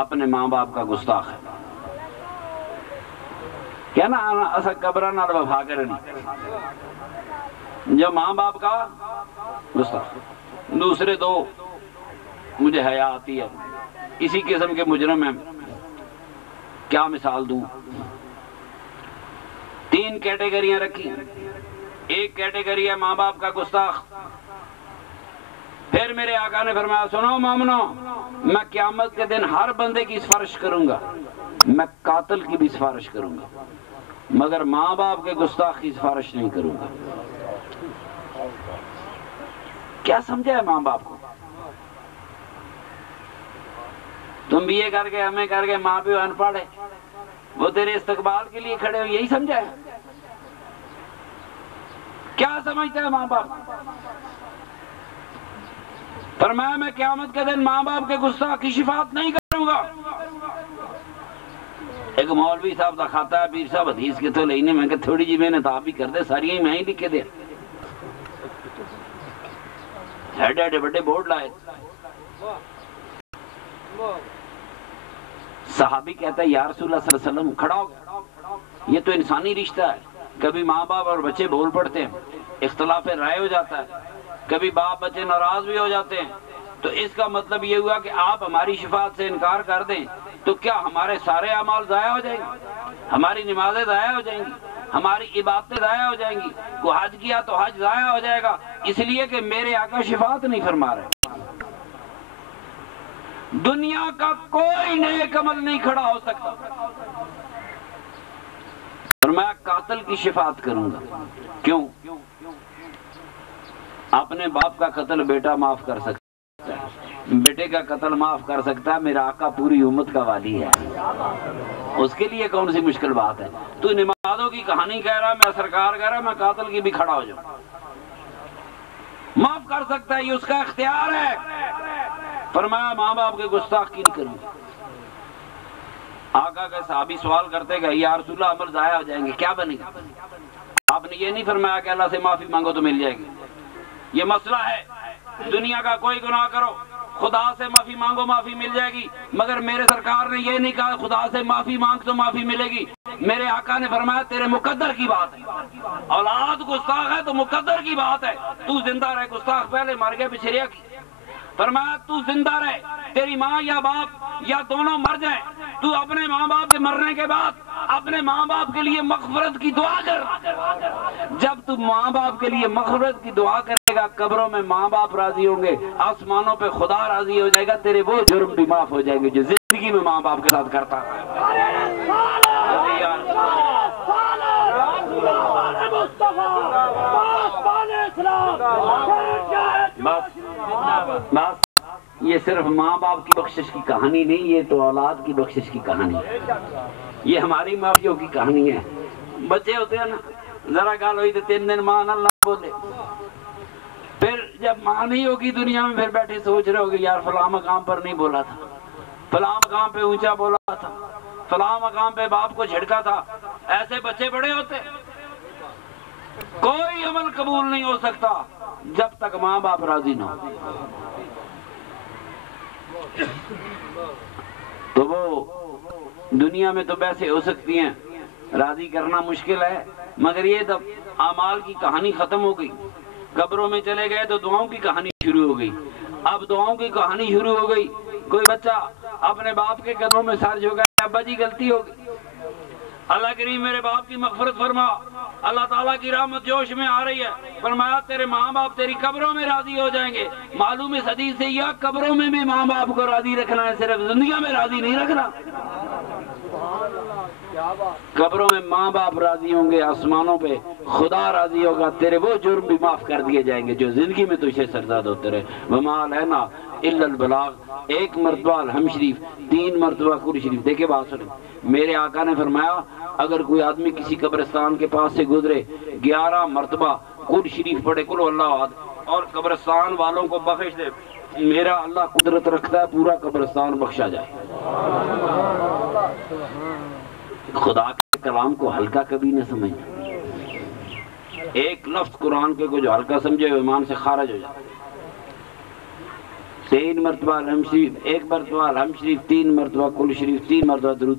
اپنے ماں باپ کا گستاخ ہے. کیا نا اصل قبرہ نال وفا کرنی جو ماں باپ کا گستاخ. دوسرے دو مجھے حیا آتی ہے، اسی قسم کے مجرم ہیں. کیا مثال دوں؟ 3 کیٹیگریاں رکھی. ایک کیٹیگری ہے ماں باپ کا گستاخ. پھر میرے آقا نے فرمایا سنو مومنو، میں قیامت کے دن ہر بندے کی سفارش کروں گا، میں قاتل کی بھی سفارش کروں گا، مگر ماں باپ کے گستاخ کی سفارش نہیں کروں گا. کیا سمجھا ہے ماں باپ کو؟ تم بی اے کر کے ایم اے کر کے ماں پیو ان پڑھ ہے، وہ تیرے استقبال کے لیے کھڑے ہو، یہی سمجھا ہے؟ کیا سمجھتا ہے ماں باپ؟ فرمایا میں قیامت کے دن ماں باپ کے گستاخ کی شفاعت نہیں کروں گا. ایک مولوی صاحب کا کھاتا ہے، پیر صاحب حدیث کے تو لینے میں کہ تھوڑی جی محنت آپ بھی کر دے، ساری ہی میں ہی لکھ کے دیا. ایڈے بڑے بورڈ لائے. صحابی کہتا ہے یا رسول اللہ صلی اللہ علیہ وسلم، کھڑا ہو گیا، یہ تو انسانی رشتہ ہے. کبھی ماں باپ اور بچے بول پڑتے ہیں، اختلاف رائے ہو جاتا ہے، کبھی باپ بچے ناراض بھی ہو جاتے ہیں. تو اس کا مطلب یہ ہوا کہ آپ ہماری شفاعت سے انکار کر دیں تو کیا ہمارے سارے اعمال ضائع ہو جائیں گے؟ ہماری نمازیں ضائع ہو جائیں گی، ہماری عبادتیں ضائع ہو جائیں گی. کو حج کیا تو حج ضائع ہو جائے گا، اس لیے کہ میرے آقا شفاعت نہیں فرما رہے. دنیا کا کوئی نیک عمل نہیں کھڑا ہو سکتا. اور میں قاتل کی شفاعت کروں گا. کیوں؟ اپنے باپ کا قتل بیٹا معاف کر سکتا ہے، بیٹے کا قتل معاف کر سکتا ہے، میرا آقا پوری امت کا والی ہے، اس کے لیے کون سی مشکل بات ہے؟ تو نمازوں کی کہانی کہہ رہا، میں سرکار کہہ رہا، میں قاتل کی بھی کھڑا ہو جاؤں. معاف کر سکتا ہے، یہ اس کا اختیار ہے. فرمایا ماں باپ کے گستاخ کی نہیں کروں گا. آقا کے صحابی سوال کرتے گئے یا رسول اللہ عمل ضائع ہو جائیں گے، کیا بنے گا؟ آپ نے یہ نہیں فرمایا کہ اللہ سے معافی مانگو تو مل جائے گی. یہ مسئلہ ہے، دنیا کا کوئی گناہ کرو خدا سے معافی مانگو معافی مل جائے گی، مگر میرے سرکار نے یہ نہیں کہا خدا سے معافی مانگ تو معافی ملے گی. میرے آقا نے فرمایا تیرے مقدر کی بات ہے. اولاد گستاخ ہے تو مقدر کی بات ہے. تو زندہ رہے، گستاخ پہلے مر گیا بچھریا کی. فرمایا تو زندہ رہے، تیری ماں یا باپ یا دونوں مر جائیں، تو اپنے ماں باپ کے مرنے کے بعد اپنے ماں باپ کے لیے مغفرت کی دعا کر. جب تو ماں باپ کے لیے مغفرت کی دعا کرے گا، قبروں میں ماں باپ راضی ہوں گے، آسمانوں پہ خدا راضی ہو جائے گا، تیرے وہ جرم بھی معاف ہو جائیں گے جو زندگی میں ماں باپ کے ساتھ کرتا ہے. بس یہ صرف ماں باپ کی بخشش کی کہانی نہیں، یہ تو اولاد کی بخشش کی کہانی ہے. یہ ہماری معافیوں کی کہانی ہے. بچے ہوتے ہیں نا، ذرا گال ہوئی تو 3 دن ماں نہ بولے، پھر جب ماں نہیں ہوگی دنیا میں پھر بیٹھے سوچ رہے ہوگے یار فلاں مقام پر نہیں بولا تھا، فلاں مقام پہ اونچا بولا تھا، فلاں مقام پہ باپ کو جھڑکا تھا. ایسے بچے بڑے ہوتے. کوئی عمل قبول نہیں ہو سکتا جب تک ماں باپ راضی نہ ہو. تو وہ دنیا میں تو ویسے ہو سکتی ہیں، راضی کرنا مشکل ہے، مگر یہ تو اعمال کی کہانی ختم ہو گئی. قبروں میں چلے گئے تو دعاؤں کی کہانی شروع ہو گئی. اب دعاؤں کی کہانی شروع ہو گئی. کوئی بچہ اپنے باپ کے قدموں میں سر جھکا ہے، ابا جی غلطی ہو گئی، اللہ کریم میرے باپ کی مغفرت فرما. اللہ تعالیٰ کی رحمت جوش میں آ رہی ہے. فرمایا تیرے ماں باپ تیری قبروں میں راضی ہو جائیں گے. معلوم اس حدیث سے یہ قبروں میں بھی ماں باپ کو راضی رکھنا ہے، صرف زندگی میں راضی نہیں رکھنا. قبروں میں ماں باپ راضی ہوں گے، آسمانوں پہ خدا راضی ہوگا، تیرے وہ جرم بھی معاف کر دیے جائیں گے جو زندگی میں تجھے سرزاد ہوتے رہے. وما علینا الا البلاغ. 1 مرتبہ الحمد شریف، 3 مرتبہ قرآن شریف. دیکھیں بات سنیں، میرے آقا نے فرمایا اگر کوئی آدمی کسی قبرستان کے پاس سے گزرے 11 مرتبہ قرآن شریف پڑھے قل اللہ احد اور قبرستان والوں کو بخش دے، میرا اللہ قدرت رکھتا ہے پورا قبرستان بخشا جائے. خدا کے کلام کو ہلکا کبھی نہ سمجھنا. ایک لفظ قرآن کے کو جو ہلکا سمجھے وہ ایمان سے خارج ہو جاتا. 3 مرتبہ الحمد شریف، 1 مرتبہ الحمد شریف، 3 مرتبہ کل شریف، 3 مرتبہ درود